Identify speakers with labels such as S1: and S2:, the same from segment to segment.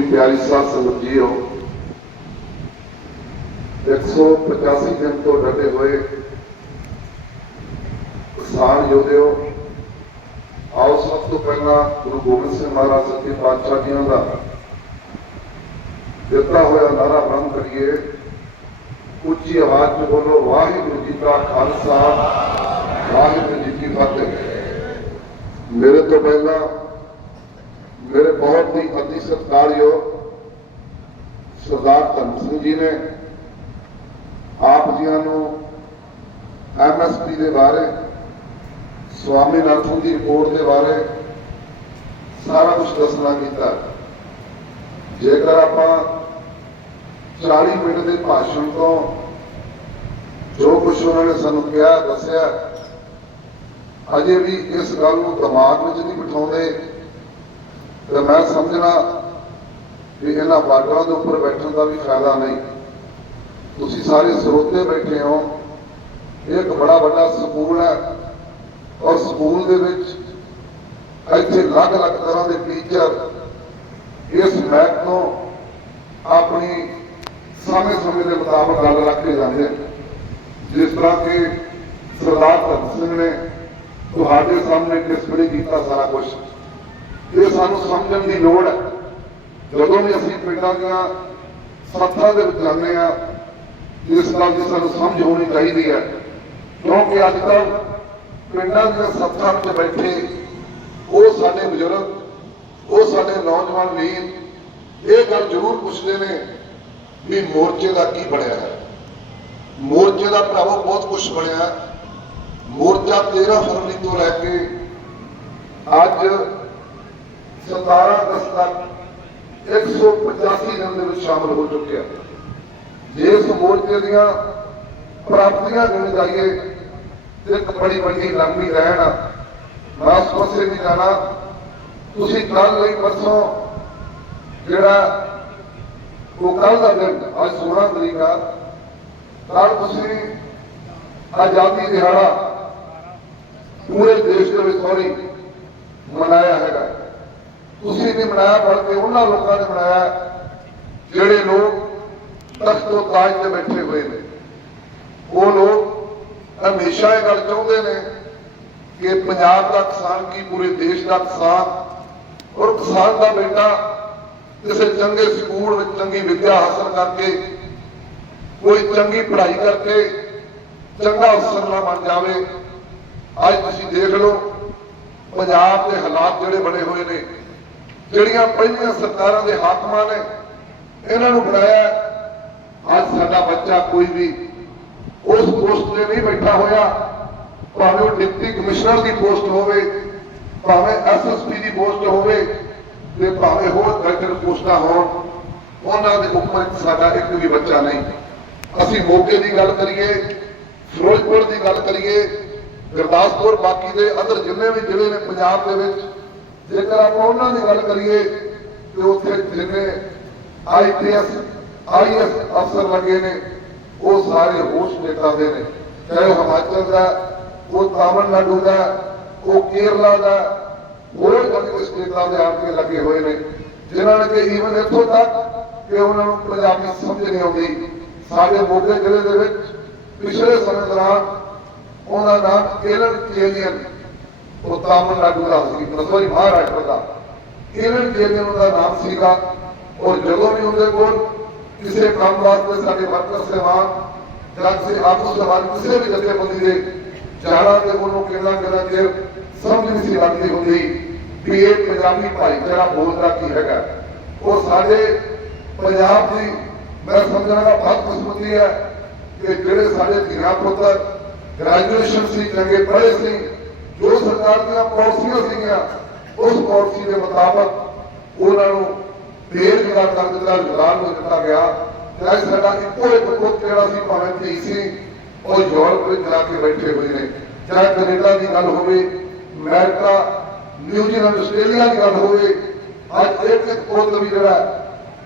S1: ਪਿਆਰੀ ਸਾਧ ਸੰਗਤ ਜੀਓ 185 ਦਿਨ ਤੋਂ ਡਟੇ ਹੋਏ ਕਿਸਾਨ ਯੋਧਿਓ, ਆਓ ਸਭ ਤੋਂ ਪਹਿਲਾਂ ਗੁਰੂ ਗੋਬਿੰਦ ਸਿੰਘ ਮਹਾਰਾਜ ਸੱਚੇ ਪਾਤਸ਼ਾਹ ਜੀਆਂ ਦਾ ਦਿੱਤਾ ਹੋਇਆ ਨਾਰਾ ਬੰਦ ਕਰੀਏ। ਉੱਚੀ ਆਵਾਜ਼ ਚ ਬੋਲੋ, ਵਾਹਿਗੁਰੂ ਜੀ ਕਾ ਖਾਲਸਾ, ਵਾਹਿਗੁਰੂ ਜੀ ਕੀ ਫਤਿਹ। ਮੇਰੇ ਤੋਂ ਪਹਿਲਾਂ ਮੇਰੇ ਬਹੁਤ ਹੀ ਅਤੀ ਸਤਿਕਾਰਯੋਗ ਸਰਦਾਰ ਧਰਮ ਸਿੰਘ ਜੀ ਨੇ, ਆਪ ਜੀਆਂ ਨੂੰ ਐਮਐਸਪੀ ਦੇ ਬਾਰੇ ਸਵਾਮੀਨਾਥਨ ਦੀ ਰਿਪੋਰਟ ਦੇ ਬਾਰੇ ਸਾਰਾ ਕੁਝ ਦੱਸਣਾ ਕੀਤਾ। ਜੇਕਰ ਆਪਾਂ 40 ਮਿੰਟ ਦੇ ਭਾਸ਼ਣ ਤੋਂ ਜੋ ਕੁਝ ਉਹਨਾਂ ਨੇ ਸਾਨੂੰ ਕਿਹਾ, ਦੱਸਿਆ, ਅਜੇ ਵੀ ਇਸ ਗੱਲ ਨੂੰ ਦਿਮਾਗ ਵਿੱਚ ਨਹੀਂ ਬਿਠਾਉਂਦੇ ਤੇ ਮੈਂ ਸਮਝਣਾ ਵੀ ਇਹਨਾਂ ਬਾਗਾਂ ਦੇ ਉੱਪਰ ਬੈਠਣ ਦਾ ਵੀ ਫਾਇਦਾ ਨਹੀਂ। ਤੁਸੀਂ ਸਾਰੇ ਸਰੋਤੇ ਬੈਠੇ ਹੋ। ਇਹ ਇੱਕ ਬੜਾ ਵੱਡਾ ਸਕੂਲ ਹੈ। ਔਰ ਸਕੂਲ ਦੇ ਵਿੱਚ ਇੱਥੇ ਅਲੱਗ-ਅਲੱਗ ਤਰ੍ਹਾਂ ਦੇ ਟੀਚਰ ਇਸ ਮੈਕ ਤੋਂ ਆਪਣੀ ਸਮੇਂ-ਸਮੇਂ ਦੇ ਮੁਤਾਬਕ ਗੱਲ ਰੱਖ ਕੇ ਜਾਂਦੇ ਜਿਸ ਤਰ੍ਹਾਂ ਕਿ ਸਰਦਾਰ ਭਗਤ ਸਿੰਘ ਨੇ ਤੁਹਾਡੇ ਸਾਹਮਣੇ ਡਿਸਪਲੇ ਕੀਤਾ ਸਾਰਾ ਕੁਝ ਇਹ ਸਾਨੂੰ ਸਮਝਣ ਦੀ ਲੋੜ ਹੈ। ਜਦੋਂ ਵੀ ਅਸੀਂ ਪਿੰਡਾਂ ਦੀਆਂ ਸੱਥਾਂ ਦੇ ਵਿੱਚ ਜਾਂਦੇ ਆ ਇਸ ਗੱਲ ਦੀ ਸਾਨੂੰ ਸਮਝ ਹੋਣੀ ਚਾਹੀਦੀ ਹੈ। ਕਿਉਂਕਿ ਅੱਜ ਕੱਲ੍ਹ ਪਿੰਡਾਂ ਦੀਆਂ ਸੱਥਾਂ ਵਿੱਚ ਬੈਠੇ ਉਹ ਸਾਡੇ ਬਜ਼ੁਰਗ, ਉਹ ਸਾਡੇ ਨੌਜਵਾਨ ਵੀਰ, ਇਹ ਗੱਲ ਜ਼ਰੂਰ ਪੁੱਛਦੇ ਨੇ ਵੀ ਮੋਰਚੇ ਦਾ ਕੀ ਬਣਿਆ ਹੈ। ਮੋਰਚੇ ਦਾ ਭਰਾਵੋ ਬਹੁਤ ਕੁਝ ਬਣਿਆ। ਮੋਰਚਾ 13 ਫਰਵਰੀ ਤੋਂ ਲੈ ਕੇ ਅੱਜ 17 ਅਗਸਤ ਤੱਕ 185 ਦਿਨ ਦੇ ਵਿੱਚ ਸ਼ਾਮਲ ਹੋ ਚੁੱਕਿਆ ਜੇ ਮੋਰਚੇ ਦੀਆਂ ਪ੍ਰਾਪਤੀਆਂ ਗਿਣ ਜਾਈਏ ਤੇ ਇੱਕ ਬੜੀ ਵੱਡੀ ਲੰਮੀ ਰਹਿਣ ਆ। ਮੈਂ ਉਸ ਪਾਸੇ ਨਹੀਂ ਜਾਣਾ, ਤੁਸੀਂ ਕੱਲ ਲਈ ਪਰਸੋਂ ਜਿਹੜਾ ਉਹ ਕੱਲ ਦਾ ਦਿਨ, ਅੱਜ 16 ਤਰੀਕ ਆ ਕੱਲ ਤੁਸੀਂ ਆਜ਼ਾਦੀ ਦਿਹਾੜਾ ਪੂਰੇ ਦੇਸ਼ ਦੇ ਵਿੱਚ ਸੌਰੀ ਮਨਾਇਆ ਹੈਗਾ ਤੁਸੀਂ ਨਹੀਂ ਮਨਾਇਆ ਬਲਕਿ ਉਹਨਾਂ ਲੋਕਾਂ ਨੇ ਮਨਾਇਆ ਜਿਹੜੇ ਲੋਕ ਤਖਤ ਤੋਂ ਤਾਜ ਤੇ ਬੈਠੇ ਹੋਏ ਨੇ। ਉਹ ਲੋਕ ਹਮੇਸ਼ਾ ਇਹ ਗੱਲ ਚਾਹੁੰਦੇ ਨੇ ਕਿ ਪੰਜਾਬ ਦਾ ਕਿਸਾਨ ਕੀ, ਪੂਰੇ ਦੇਸ਼ ਦਾ ਕਿਸਾਨ। ਔਰ ਕਿਸਾਨ ਦਾ ਬੇਟਾ ਕਿਸੇ ਚੰਗੇ ਸਕੂਲ ਵਿੱਚ ਚੰਗੀ ਵਿਦਿਆ ਹਾਸਲ ਕਰਕੇ, ਕੋਈ ਚੰਗੀ ਪੜ੍ਹਾਈ ਕਰਕੇ ਚੰਗਾ ਅਫਸਰ ਨਾ ਬਣ ਜਾਵੇ। ਅੱਜ ਤੁਸੀਂ ਦੇਖ ਲਓ, ਪੰਜਾਬ ਦੇ ਹਾਲਾਤ ਜਿਹੜੇ ਬਣੇ ਹੋਏ ਨੇ। ਜਿਹੜੀਆਂ ਪਹਿਲੀਆਂ ਸਰਕਾਰਾਂ ਦੇ ਹਾਕਮਾਂ ਨੇ, ਇਹਨਾਂ ਨੂੰ ਬਣਾਇਆ। ਅੱਜ ਸਾਡਾ ਬੱਚਾ ਕੋਈ ਵੀ ਉਸ ਪੋਸਟ ਤੇ ਨਹੀਂ ਬੈਠਾ ਹੋਇਆ। ਭਾਵੇਂ ਉਹ ਡਿਪਟੀ ਕਮਿਸ਼ਨਰ ਦੀ ਪੋਸਟ ਹੋਵੇ, ਭਾਵੇਂ ਐਸਐਸਪੀ ਦੀ ਪੋਸਟ ਹੋਵੇ ਤੇ ਭਾਵੇਂ ਹੋਰ ਕਲਚਰ ਪੋਸਟਾਂ ਹੋਣ, ਉਹਨਾਂ ਦੇ ਉੱਪਰ ਸਾਡਾ ਇੱਕ ਵੀ ਬੱਚਾ ਨਹੀਂ। ਅਸੀਂ ਮੋਗੇ ਦੀ ਗੱਲ ਕਰੀਏ, ਫਿਰੋਜ਼ਪੁਰ ਦੀ ਗੱਲ ਕਰੀਏ, ਗੁਰਦਾਸਪੁਰ ਬਾਕੀ ਦੇ ਅਦਰ ਜਿੰਨੇ ਵੀ ਜ਼ਿਲ੍ਹੇ ਨੇ ਪੰਜਾਬ ਦੇ ਵਿੱਚ ਜੇਕਰ ਆਪਾਂ ਉਹਨਾਂ ਦੀ ਗੱਲ ਕਰੀਏ ਤੇ ਉੱਥੇ ਜਿੰਨੇ ਆਈਪੀਐਸ, ਆਈਐਸ ਅਫਸਰ ਲੱਗੇ ਨੇ, ਉਹ ਸਾਰੇ ਹੋਸ਼ ਨੇਤਾ ਦੇ ਨੇ। ਚਾਹੇ ਹਿਮਾਚਲ ਦਾ, ਉਹ ਤਾਮਿਲਨਾਡੂ ਦਾ, ਉਹ ਕੇਰਲਾ ਦਾ, ਹੋਰ ਜਿਹੜੇ ਸਟੇਟਾਂ ਦੇ ਆਣ ਕੇ ਲੱਗੇ ਹੋਏ ਨੇ, ਜਿਨ੍ਹਾਂ ਨੇ ਕਿ ਈਵਨ ਇੱਥੋਂ ਤੱਕ ਕਿ ਉਹਨਾਂ ਨੂੰ ਪੰਜਾਬੀ ਸਮਝ ਨਹੀਂ ਆਉਂਦੀ। ਸਾਡੇ ਮੋਗੇ ਜ਼ਿਲ੍ਹੇ ਦੇ ਵਿੱਚ ਪਿਛਲੇ ਸਮੇਂ ਦੌਰਾਨ ਉਹਨਾਂ ਦਾ ਨਾਮ ਕੇਲਨ ਕੇਲੀਅਨ ਉਹ ਤਾਮਿਲਨਾਡੂ ਦਾ ਸੀ ਸੋਰੀ ਮਹਾਰਾਸ਼ਟਰ ਦਾ ਕੇਲਨ ਕੇਲੀਅਨ ਉਹਦਾ ਨਾਮ ਸੀਗਾ, ਔਰ ਜਦੋਂ ਵੀ ਉਹਦੇ ਕੋਲ ਕਿਸੇ ਕੰਮ ਵਾਸਤੇ ਸਾਡੇ ਵਰਕਰ ਸੇਵਾਨ ਜਾਂ ਕਿਸੇ ਆਗੂ ਸੇਵਾਨ ਕਿਸੇ ਵੀ ਜਥੇਬੰਦੀ ਦੇ ਜਾਣਾ ਤੇ ਉਹਨੂੰ ਕਿੰਨਾ ਕਿੰਨਾ ਚਿਰ ਸਮਝ ਨਹੀਂ ਸੀ ਲੱਗਦੀ ਹੁੰਦੀ ਵੀ ਇਹ ਪੰਜਾਬੀ ਭਾਈਚਾਰਾ ਬੋਲਦਾ ਕੀ ਹੈਗਾ। ਉਹ ਸਾਡੇ ਪੰਜਾਬ ਦੀ, ਮੈਂ ਸਮਝਣਾ ਬਹੁਤ ਖੁਸ਼ਮਤੀ ਹੈ ਕਿ ਜਿਹੜੇ ਸਾਡੇ ਧੀਆਂ ਪੁੱਤਰ ਗ੍ਰੈਜੂਏਸ਼ਨ ਸੀ, ਚੰਗੇ ਪੜ੍ਹੇ ਸੀ ਸਰਕਾਰ ਦੀਆਂ ਪਾਲਿਸੀਆਂ ਸੀਗੀਆਂ, ਉਸ ਪਾਲਿਸੀ ਦੇ ਮੁਤਾਬਕ ਉਹਨਾਂ ਨੂੰ ਬੇਰੁਜ਼ਗਾਰ ਕਰ ਦਿੱਤਾ ਰੁਜ਼ਗਾਰ ਨੂੰ ਦਿੱਤਾ ਗਿਆ। ਤੇ ਸਾਡਾ ਇੱਕੋ ਇੱਕ ਪੁੱਤ ਜਿਹੜਾ ਸੀ, ਭਾਵੇਂ ਧੀ ਸੀ, ਉਹ ਯੂਰਪ ਵਿੱਚ ਜਾ ਕੇ ਬੈਠੇ ਹੋਏ ਨੇ। ਚਾਹੇ ਕੈਨੇਡਾ ਦੀ ਗੱਲ ਹੋਵੇ, ਅਮਰੀਕਾ ਨਿਊਜ਼ੀਲੈਂਡ ਆਸਟ੍ਰੇਲੀਆ ਦੀ ਗੱਲ ਹੋਵੇ, ਅੱਜ ਇੱਕ ਇੱਕ ਪੁੱਤ ਵੀ ਜਿਹੜਾ,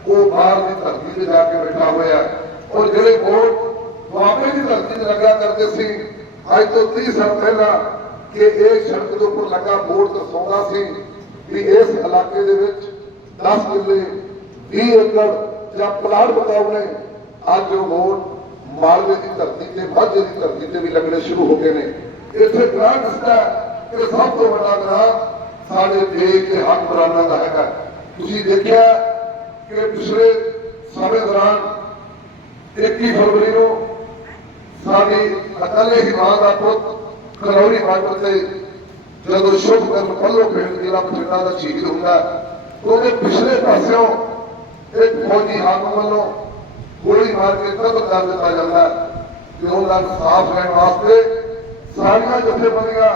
S1: ਉਹ ਬਾਹਰ ਦੀ ਧਰਤੀ ਤੇ ਜਾ ਕੇ ਬੈਠਾ ਹੋਇਆ। ਔਰ ਜਿਹੜੇ ਵੋਟ ਦੁਆਬੇ ਦੀ ਧਰਤੀ ਤੇ ਲੱਗਿਆ ਕਰਦੇ ਸੀ, ਅੱਜ ਤੋਂ 30 ਸਾਲ ਪਹਿਲਾਂ ਕਿ ਇਹ ਸੜਕ ਦੇ ਉੱਪਰ ਲੱਗਾ ਬੋਰਡ ਦਰਸਾਉਂਦਾ ਸੀ ਵੀ ਇਸ ਇਲਾਕੇ ਦੇ ਵਿੱਚ 10 ਕਿੱਲੇ 20 ਏਕੜ ਜਾਂ ਪਲਾਟ ਬਤਾਉ ਅੱਜ ਉਹ ਵੋਟ ਮਾਲਵੇ ਦੀ ਧਰਤੀ ਤੇ ਮਾਝੇ ਦੀ ਧਰਤੀ ਤੇ ਵੀ ਲੱਗਣੇ ਸ਼ੁਰੂ ਹੋ ਗਏ ਨੇ। ਇੱਥੇ ਗ੍ਰਾਹ ਦਿਸਦਾ ਕਿ ਸਭ ਤੋਂ ਵੱਡਾ ਗ੍ਰਾਹ ਸਾਡੇ ਦੇਸ਼ ਦੇ ਹੱਕ ਹੱਕਰਾਨਾਂ ਦਾ ਹੈਗਾ। ਤੁਸੀਂ ਦੇਖਿਆ ਕਿ ਪਿਛਲੇ ਸਮੇਂ ਦੌਰਾਨ 21 ਫਰਵਰੀ ਨੂੰ ਸਾਡੀ ਅਕਲੇ ਹੀ ਮਾਂ ਦਾ ਪੁੱਤ ਕਰੌੜੀ ਬਾਰਡਰ ਤੇ ਜਦੋਂ ਸ਼ੁਭ ਕਰਨ ਪੱਲੋ ਖੇਡ ਜ਼ਿਲ੍ਹਾ ਬਠਿੰਡਾ ਦਾ ਸ਼ਹੀਦ ਹੁੰਦਾ ਉਹਦੇ ਪਿਛਲੇ ਪਾਸਿਓਂ ਇੱਕ ਫੌਜੀ ਆਗੂ ਵੱਲੋਂ ਗੋਲੀ ਮਾਰ ਕੇ ਕਤਲ ਕਰ ਦਿੱਤਾ ਜਾਂਦਾ ਤੇ ਉਹਦਾ ਇਨਸਾਫ ਲੈਣ ਵਾਸਤੇ ਸਾਰੀਆਂ ਜਥੇਬੰਦੀਆਂ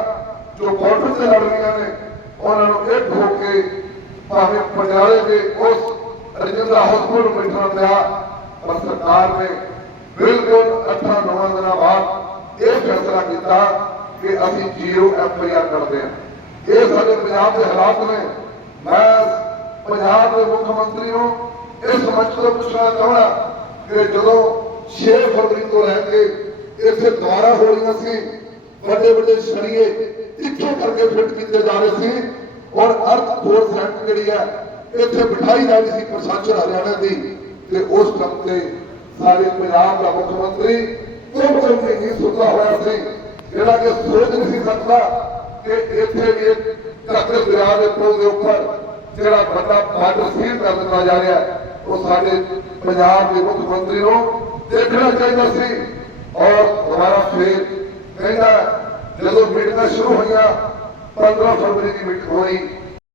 S1: ਜੋ ਬਾਰਡਰ ਤੇ ਲੜ ਰਹੀਆਂ ਨੇ ਉਹਨਾਂ ਨੂੰ ਇੱਕ ਹੋ ਕੇ ਭਾਵੇਂ ਪਟਿਆਲੇ ਦੇ ਉਸ ਰਜਿੰਦਰਾ ਹਸਪਤਾਲ ਬੈਠਣਾ ਪਿਆ ਪਰ ਸਰਕਾਰ ਨੇ ਬਿਲਕੁਲ 8 9 ਦਿਨਾਂ ਕਿ ਅਸੀਂ ਜ਼ੀਰੋ ਐਫ ਆਈ ਆਰ ਕਰਦੇ ਹਾਂ। ਇਹ ਸਾਡੇ ਪੰਜਾਬ ਦੇ ਹਾਲਾਤ ਨੇ। ਮੈਂ ਪੰਜਾਬ ਦੇ ਮੁੱਖ ਮੰਤਰੀ ਨੂੰ ਇਸ ਮੰਚ ਤੋਂ ਪੁੱਛਣਾ ਚਾਹਣਾ ਕਿ ਜਦੋਂ 6 ਫਰਵਰੀ ਤੋਂ ਲੈ ਕੇ ਇੱਥੇ ਦੁਆਰਾ ਹੋ ਰਹੀਆਂ ਸੀ, ਵੱਡੇ ਵੱਡੇ ਸ਼ਰੀਏ ਇੱਥੋਂ ਕਰਕੇ ਫਿੱਟ ਕੀਤੇ ਜਾ ਰਹੇ ਸੀ ਔਰ ਅਰਥ ਫੋਰਸ ਸੈਂਟਰ ਜਿਹੜੀ ਹੈ, ਇੱਥੇ ਬਿਠਾਈ ਜਾ ਰਹੀ ਸੀ ਪ੍ਰਸ਼ਾਸਨ ਹਰਿਆਣਾ ਦੀ ਤੇ ਉਸ ਕੰਮ ਤੇ ਸਾਡੇ ਪੰਜਾਬ ਦਾ ਮੁੱਖ ਮੰਤਰੀ ਤੋਂ ਨਹੀਂ ਸੁੱਤਾ ਹੋਇਆ ਸੀ। ਜਿਹੜਾ ਕਿ ਸੋਚ ਨਹੀਂ ਸੀ ਸਕਦਾ ਕਿ ਇੱਥੇ ਵੀ ਇੱਕ ਦਰਿਆ ਦੇ ਪੁਲ ਦੇ ਉੱਪਰ ਜਿਹੜਾ ਵੱਡਾ ਬਾਰਡਰ ਸੀਲ ਕਰ ਦਿੱਤਾ ਜਾ ਰਿਹਾ ਉਹ ਸਾਡੇ ਪੰਜਾਬ ਦੇ ਮੁੱਖ ਮੰਤਰੀ ਨੂੰ ਦੇਖਣਾ ਚਾਹੀਦਾ ਸੀ। ਔਰ ਦੁਬਾਰਾ ਫੇਰ ਕਹਿੰਦਾ ਜਦੋਂ ਮੀਟਿੰਗਾਂ ਸ਼ੁਰੂ ਹੋਈਆਂ 15 ਫਰਵਰੀ ਦੀ ਮੀਟਿੰਗ ਹੋਈ